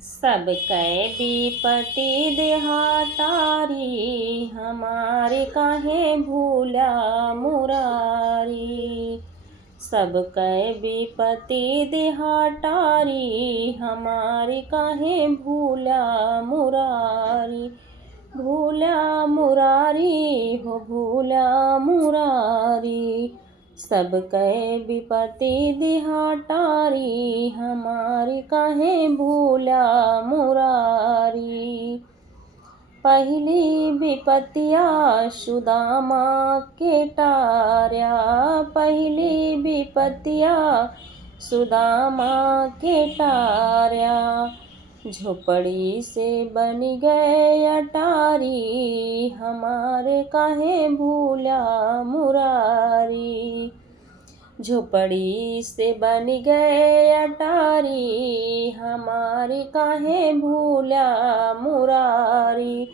सब कै विपत्ति देहाटारी, हमारे काहे भूला मुरारी। सब कै विपत्ति देहाटारी, हमारे काहे भूला मुरारी। भूला मुरारी हो भूला मुरारी। सब कै विपत्ति देहाटारी, हमारी काहे भूला मुरारी। पहली विपत्तिया सुदामा के टार्या, पहली विपत्तिया सुदामा के टार्या। झोपड़ी से बन गए अटारी, हमारे काहे भूला मुरारी। झोपड़ी से बन गए अटारी, हमारे काहे भूला मुरारी।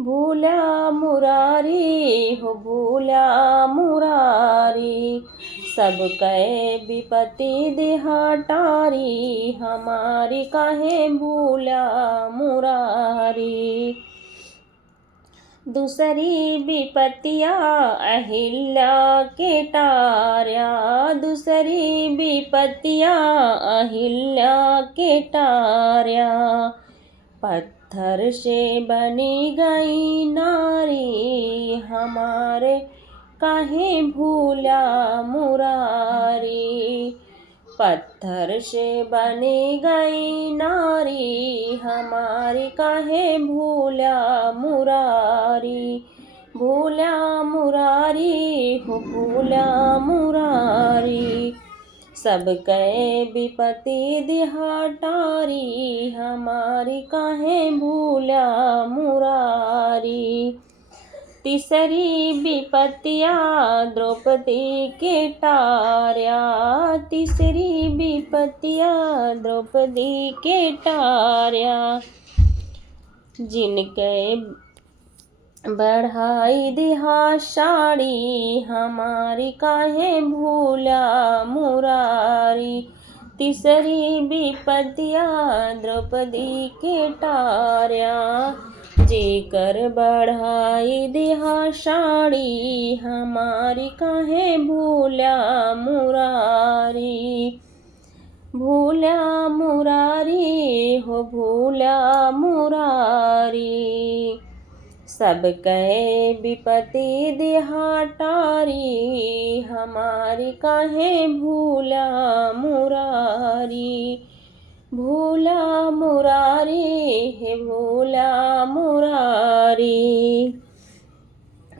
भूला मुरारी हो भूला मुरारी। सब कै विपत्ति देहाटारी, हमारी काहे भूला मुरारी। दूसरी विपत्तिया अहिल्या के टार्या, दूसरी विपत्तिया अहिल्या के टार्या। पत्थर से बनी गई नारी, हमारे काहे भूला मुरारी। पत्थर से बनी गई नारी, हमारी काहे भूला मुरारी। भूला मुरारी हो भूला मुरारी। सब कै विपत्ति देहाटारी, हमारी काहे भूला मुरारी। तीसरी विपत्तिया द्रौपदी के टार्या, तीसरी विपत्तिया द्रौपदी के टार्या। जिनके बढ़ाई देहा साड़ी, हमारी काहे भूला मुरारी। तीसरी विपत्तिया द्रौपदी के टार्या। जेकर बढ़ाई देहा साड़ी, हमारी काहे भूला मुरारी। भूला मुरारी हो भूला मुरारी। सब कै विपत्ति देहाटारी, हमारी काहे भूला मुरारी। भूला मुरारी है भूला मुरारी।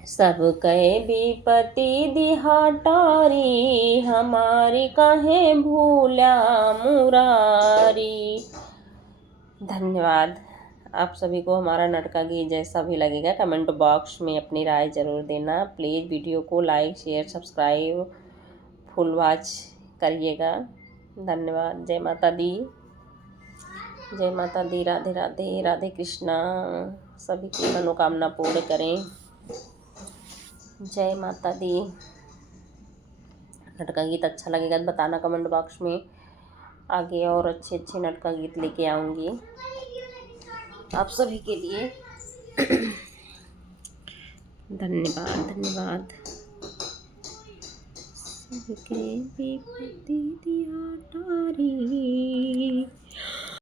सब कै विपत्ति देहाटारी, हमारी काहे भूला मुरारी। धन्यवाद। आप सभी को हमारा नाटका गीत जैसा भी लगेगा कमेंट बॉक्स में अपनी राय ज़रूर देना। प्लीज़ वीडियो को like share subscribe full watch करिएगा। धन्यवाद। जय माता दी, जय माता दी। राधे राधे, राधे कृष्णा। सभी की मनोकामना पूर्ण करें। जय माता दी। नाटका गीत अच्छा लगेगा तो बताना कमेंट बॉक्स में। आगे और अच्छे अच्छे नाटका गीत लेके आऊँगी आप सभी के लिए। धन्यवाद धन्यवाद। सबके विपत्ति देहाटारी।